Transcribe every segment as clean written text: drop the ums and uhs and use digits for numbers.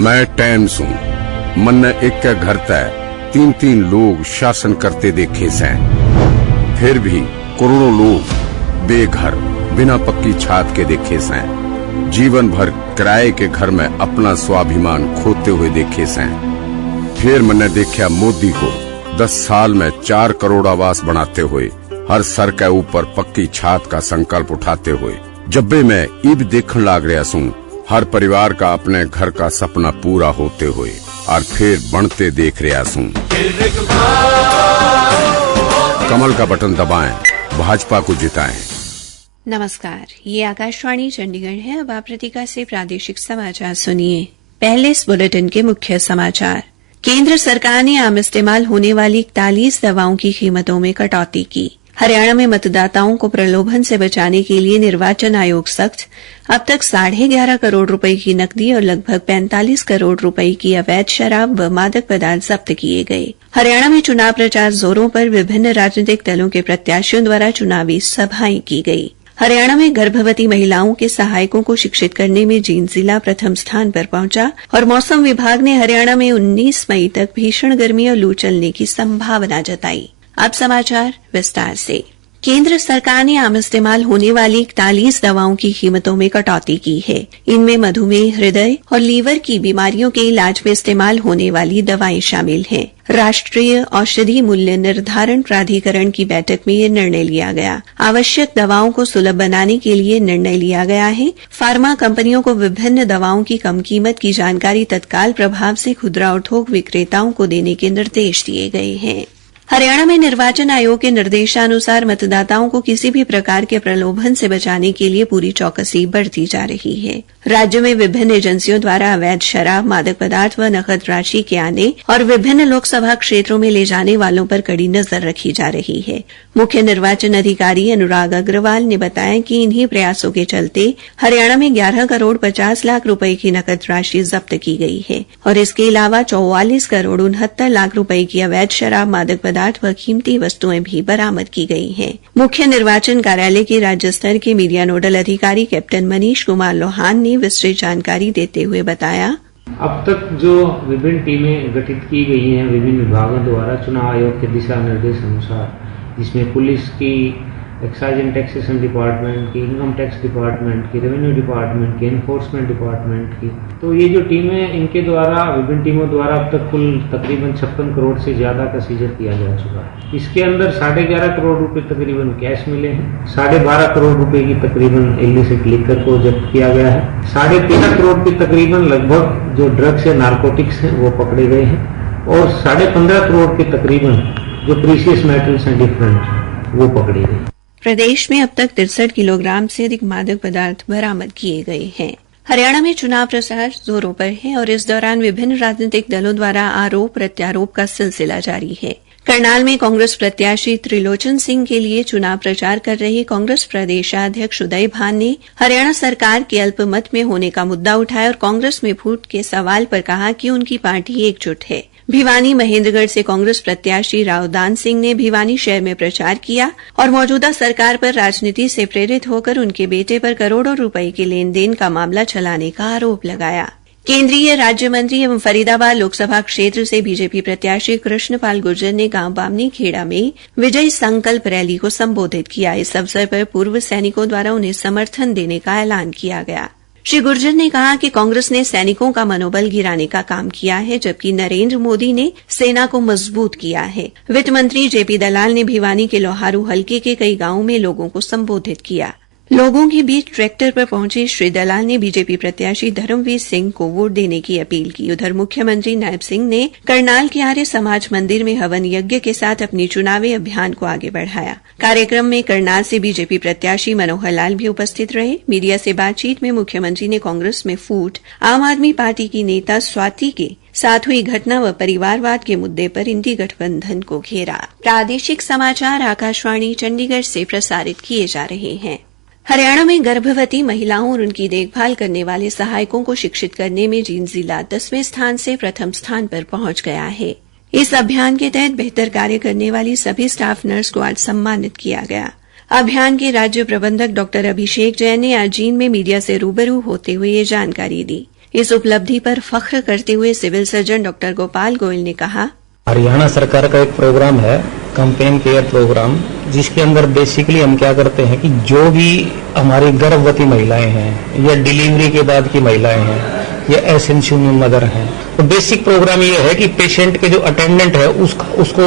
मैं टैम सू मन एक घर तय 3-3 लोग शासन करते देखे से, फिर भी करोड़ों लोग बेघर बिना पक्की छात के देखे से, जीवन भर किराए के घर में अपना स्वाभिमान खोते हुए देखे से। फिर मैंने देखा मोदी को 10 साल में 4 करोड़ आवास बनाते हुए, हर सर के ऊपर पक्की छात का संकल्प उठाते हुए। जब भी मैं इब देखने लाग रहा सूं, हर परिवार का अपने घर का सपना पूरा होते हुए और फिर बनते देख रहा सूं। कमल का बटन दबाएं, भाजपा को जिताएं। नमस्कार, ये आकाशवाणी चंडीगढ़ है। अब आप प्रतिका से प्रादेशिक समाचार सुनिए। पहले इस बुलेटिन के मुख्य समाचार। केंद्र सरकार ने आम इस्तेमाल होने वाली 41 दवाओं की कीमतों में कटौती की। हरियाणा में मतदाताओं को प्रलोभन से बचाने के लिए निर्वाचन आयोग सख्त। अब तक 11.5 करोड़ रुपए की नकदी और लगभग 45 करोड़ रुपए की अवैध शराब व मादक पदार्थ जब्त किए गए। हरियाणा में चुनाव प्रचार जोरों पर, विभिन्न राजनीतिक दलों के प्रत्याशियों द्वारा चुनावी सभाएं की गई। हरियाणा में गर्भवती महिलाओं के सहायकों को शिक्षित करने में जींद जिला प्रथम स्थान पर पहुंचा। और मौसम विभाग ने हरियाणा में 19 मई तक भीषण गर्मी और लू चलने की संभावना जताई। अब समाचार विस्तार से। केंद्र सरकार ने आम इस्तेमाल होने वाली 41 दवाओं की कीमतों में कटौती की है। इनमें मधुमेह, हृदय और लीवर की बीमारियों के इलाज में इस्तेमाल होने वाली दवाएं शामिल हैं। राष्ट्रीय औषधि मूल्य निर्धारण प्राधिकरण की बैठक में यह निर्णय लिया गया। आवश्यक दवाओं को सुलभ बनाने के लिए निर्णय लिया गया है। फार्मा कंपनियों को विभिन्न दवाओं की कम कीमत की जानकारी तत्काल प्रभाव से खुदरा और थोक विक्रेताओं को देने के निर्देश दिए गए हैं। हरियाणा में निर्वाचन आयोग के निर्देशानुसार मतदाताओं को किसी भी प्रकार के प्रलोभन से बचाने के लिए पूरी चौकसी बरती जा रही है। राज्य में विभिन्न एजेंसियों द्वारा अवैध शराब, मादक पदार्थ व नकद राशि के आने और विभिन्न लोकसभा क्षेत्रों में ले जाने वालों पर कड़ी नजर रखी जा रही है। मुख्य निर्वाचन अधिकारी अनुराग अग्रवाल ने बताया कि इन्हीं प्रयासों के चलते हरियाणा में 11 करोड़ 50 लाख रुपए की नकद राशि जब्त की गई है और इसके अलावा 44 करोड़ 69 लाख रुपए की अवैध शराब, मादक पदार्थ व कीमती वस्तुएं भी बरामद की गई हैं। मुख्य निर्वाचन कार्यालय के राज्य स्तर के मीडिया नोडल अधिकारी कैप्टन मनीष कुमार लोहान ने विस्तृत जानकारी देते हुए बताया, अब तक जो विभिन्न टीमें गठित की गई हैं विभिन्न विभागों द्वारा चुनाव आयोग के दिशा निर्देश अनुसार, जिसमें पुलिस की, एक्साइज एंड टैक्सेशन डिपार्टमेंट की, इनकम टैक्स डिपार्टमेंट की, रेवेन्यू डिपार्टमेंट की, एनफोर्समेंट डिपार्टमेंट की, तो ये जो टीमें, इनके द्वारा, विभिन्न टीमों द्वारा अब तक कुल तकरीबन 56 करोड़ से ज्यादा का सीजर किया जा चुका है। इसके अंदर 11.5 करोड़ रुपए तकरीबन कैश मिले हैं, 12.5 करोड़ रुपए की तकरीबन इलिसिट लिकर को जब्त किया गया है, 13.5 करोड़ की तकरीबन लगभग जो ड्रग्स या नारकोटिक्स हैं वो पकड़े गए हैं और 15.5 करोड़ के तकरीबन जो प्रीशियस मेटल्स हैं डिफरेंट वो पकड़े गए। प्रदेश में अब तक 63 किलोग्राम से अधिक मादक पदार्थ बरामद किए गए हैं। हरियाणा में चुनाव प्रचार जोरों पर है और इस दौरान विभिन्न राजनीतिक दलों द्वारा आरोप प्रत्यारोप का सिलसिला जारी है। करनाल में कांग्रेस प्रत्याशी त्रिलोचन सिंह के लिए चुनाव प्रचार कर रहे कांग्रेस प्रदेशाध्यक्ष उदय भान ने हरियाणा सरकार के अल्पमत में होने का मुद्दा उठाया और कांग्रेस में फूट के सवाल पर कहा कि उनकी पार्टी एकजुट है। भिवानी महेंद्रगढ़ से कांग्रेस प्रत्याशी रावदान सिंह ने भिवानी शहर में प्रचार किया और मौजूदा सरकार पर राजनीति से प्रेरित होकर उनके बेटे पर करोड़ों रुपए के लेन देन का मामला चलाने का आरोप लगाया। केंद्रीय राज्य मंत्री एवं फरीदाबाद लोकसभा क्षेत्र से बीजेपी प्रत्याशी कृष्णपाल गुर्जर ने गांव बामनी खेड़ा में विजय संकल्प रैली को संबोधित किया। इस अवसर पर पूर्व सैनिकों द्वारा उन्हें समर्थन देने का ऐलान किया गया। श्री गुर्जर ने कहा कि कांग्रेस ने सैनिकों का मनोबल गिराने का काम किया है, जबकि नरेंद्र मोदी ने सेना को मजबूत किया है। वित्त मंत्री जेपी दलाल ने भिवानी के लोहारू हलके के कई गांवों में लोगों को संबोधित किया। लोगों के बीच ट्रैक्टर पर पहुंचे श्री दलाल ने बीजेपी प्रत्याशी धर्मवीर सिंह को वोट देने की अपील की। उधर मुख्यमंत्री नायब सिंह ने करनाल के आर्य समाज मंदिर में हवन यज्ञ के साथ अपनी चुनावी अभियान को आगे बढ़ाया। कार्यक्रम में करनाल से बीजेपी प्रत्याशी मनोहर लाल भी उपस्थित रहे। मीडिया से बातचीत में मुख्यमंत्री ने कांग्रेस में फूट, आम आदमी पार्टी की नेता स्वाति के साथ हुई घटना व परिवारवाद के मुद्दे पर इंडी गठबंधन को घेरा। प्रादेशिक समाचार आकाशवाणी चंडीगढ़ से प्रसारित किए जा रहे हैं। हरियाणा में गर्भवती महिलाओं और उनकी देखभाल करने वाले सहायकों को शिक्षित करने में जींद जिला 10वें स्थान से प्रथम स्थान पर पहुंच गया है। इस अभियान के तहत बेहतर कार्य करने वाली सभी स्टाफ नर्स को आज सम्मानित किया गया। अभियान के राज्य प्रबंधक डॉ अभिषेक जैन ने आज जींद में मीडिया से रूबरू होते हुए ये जानकारी दी। इस उपलब्धि पर फख्र करते हुए सिविल सर्जन डॉ गोपाल गोयल ने कहा, हरियाणा सरकार का एक प्रोग्राम है कैंपेन केयर प्रोग्राम, जिसके अंदर बेसिकली हम क्या करते हैं कि जो भी हमारी गर्भवती महिलाएं हैं या डिलीवरी के बाद की महिलाएं हैं या एसेंशियल मदर हैं, तो बेसिक प्रोग्राम ये है कि पेशेंट के जो अटेंडेंट है उसको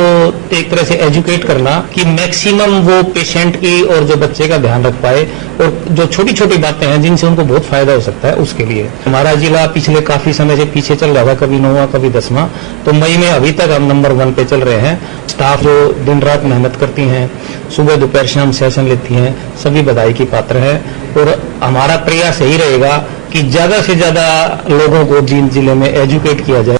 एक तरह से एजुकेट करना कि मैक्सिमम वो पेशेंट की और जो बच्चे का ध्यान रख पाए, और जो छोटी छोटी बातें हैं जिनसे उनको बहुत फायदा हो सकता है उसके लिए। हमारा जिला पिछले काफी समय से पीछे चल रहा था, कभी 9वां कभी 10वां, तो मई में अभी तक हम नंबर 1 पे चल रहे हैं। स्टाफ जो दिन रात मेहनत करती हैं, सुबह दोपहर शाम सेशन लेती हैं, सभी बधाई की पात्र है। और हमारा प्रयास यही रहेगा कि ज्यादा से ज्यादा लोगों को जींद जिले में एजुकेट किया जाए।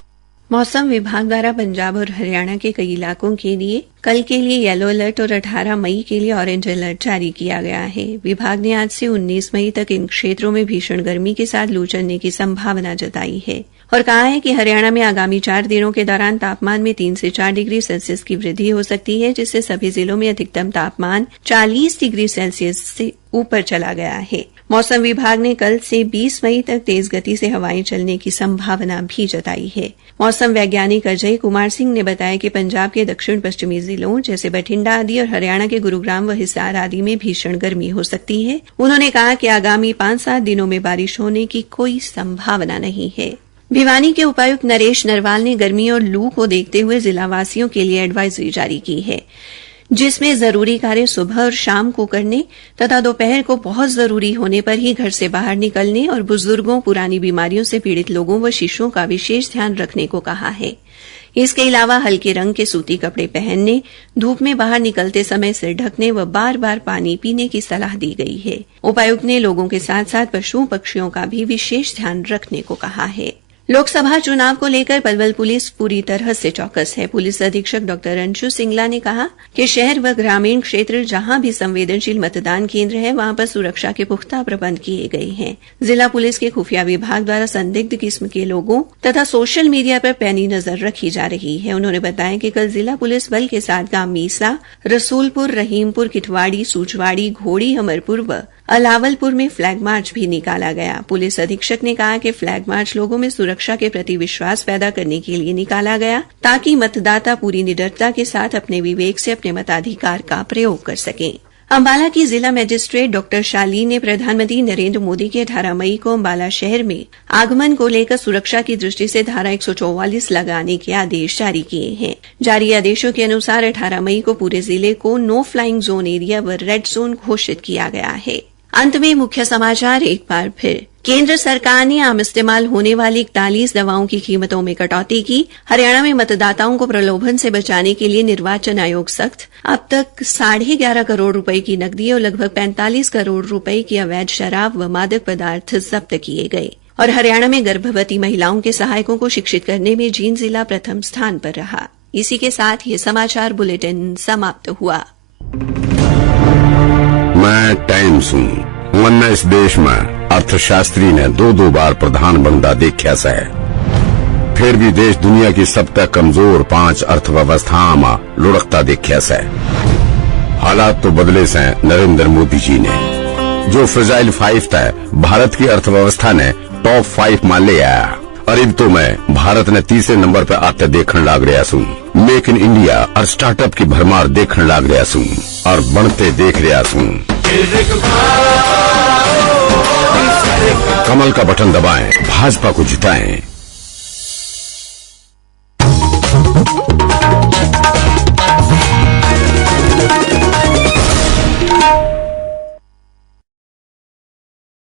मौसम विभाग द्वारा पंजाब और हरियाणा के कई इलाकों के लिए कल के लिए येलो अलर्ट और 18 मई के लिए ऑरेंज अलर्ट जारी किया गया है। विभाग ने आज से 19 मई तक इन क्षेत्रों में भीषण गर्मी के साथ लू चलने की संभावना जताई है और कहा है कि हरियाणा में आगामी 4 दिनों के दौरान तापमान में 3 से 4 डिग्री सेल्सियस की वृद्धि हो सकती है, जिससे सभी जिलों में अधिकतम तापमान 40 डिग्री सेल्सियस से ऊपर चला गया है। मौसम विभाग ने कल से 20 मई तक तेज गति से हवाएं चलने की संभावना भी जताई है। मौसम वैज्ञानिक अजय कुमार सिंह ने बताया कि पंजाब के दक्षिण पश्चिमी जिलों जैसे बठिंडा आदि और हरियाणा के गुरुग्राम व हिसार आदि में भीषण गर्मी हो सकती है। उन्होंने कहा कि आगामी 5-7 दिनों में बारिश होने की कोई संभावना नहीं है। भिवानी के उपायुक्त नरेश नरवाल ने गर्मी और लू को देखते हुए जिलावासियों के लिए एडवाइजरी जारी की है, जिसमें जरूरी कार्य सुबह और शाम को करने तथा दोपहर को बहुत जरूरी होने पर ही घर से बाहर निकलने और बुजुर्गों, पुरानी बीमारियों से पीड़ित लोगों व शिशुओं का विशेष ध्यान रखने को कहा है। इसके अलावा हल्के रंग के सूती कपड़े पहनने, धूप में बाहर निकलते समय सिर ढकने व बार बार पानी पीने की सलाह दी गई है। उपायुक्त ने लोगों के साथ साथ पशुओं पक्षियों का भी विशेष ध्यान रखने को कहा है। लोकसभा चुनाव को लेकर पलवल पुलिस पूरी तरह से चौकस है। पुलिस अधीक्षक डॉ अंशु सिंगला ने कहा कि शहर व ग्रामीण क्षेत्र जहां भी संवेदनशील मतदान केंद्र है वहां पर सुरक्षा के पुख्ता प्रबंध किए गए हैं। जिला पुलिस के खुफिया विभाग द्वारा संदिग्ध किस्म के लोगों तथा सोशल मीडिया पर पैनी नजर रखी जा रही है। उन्होंने बताया कि कल जिला पुलिस बल के साथ गांव मीसा, रसूलपुर, रहीमपुर, किठवाड़ी, सूचवाड़ी, घोड़ी, अमरपुर व अलावलपुर में फ्लैग मार्च भी निकाला गया। पुलिस अधीक्षक ने कहा कि फ्लैग मार्च लोगों में सुरक्षा के प्रति विश्वास पैदा करने के लिए निकाला गया, ताकि मतदाता पूरी निडरता के साथ अपने विवेक से अपने मताधिकार का प्रयोग कर सकें। अंबाला की जिला मजिस्ट्रेट डॉ शालीन ने प्रधानमंत्री नरेंद्र मोदी के 18 मई को अंबाला शहर में आगमन को लेकर सुरक्षा की दृष्टि से धारा 144 लगाने के आदेश जारी किए हैं। जारी आदेशों के अनुसार 18 मई को पूरे जिले को नो फ्लाइंग जोन एरिया व रेड जोन घोषित किया गया है। अंत में मुख्य समाचार एक बार फिर। केंद्र सरकार ने आम इस्तेमाल होने वाली 41 दवाओं की कीमतों में कटौती की। हरियाणा में मतदाताओं को प्रलोभन से बचाने के लिए निर्वाचन आयोग सख्त। अब तक 11.5 करोड़ रुपए की नकदी और लगभग 45 करोड़ रुपए की अवैध शराब व मादक पदार्थ जब्त किए गए। और हरियाणा में गर्भवती महिलाओं के सहायकों को शिक्षित करने में जींद जिला प्रथम स्थान पर रहा। इसी के साथ ये समाचार बुलेटिन समाप्त हुआ। मैं टाइम्स हूँ, वरना इस देश में अर्थशास्त्री ने 2 बार प्रधान बनता देखा से, फिर भी देश दुनिया की सबसे कमजोर 5 अर्थव्यवस्था में लुढ़कता देखा से। हालात तो बदले से नरेंद्र मोदी जी ने, जो फ्रेजाइल 5 था भारत की अर्थव्यवस्था ने टॉप 5 मान ले आया। और अब तो मैं भारत ने 3 नंबर पे आते देखने लाग रहा सूं। मेक इन इंडिया और स्टार्टअप की भरमार देखने लाग रहा सूं और बढ़ते देख रहा सूं। कमल का बटन दबाएं, भाजपा को जिताएं।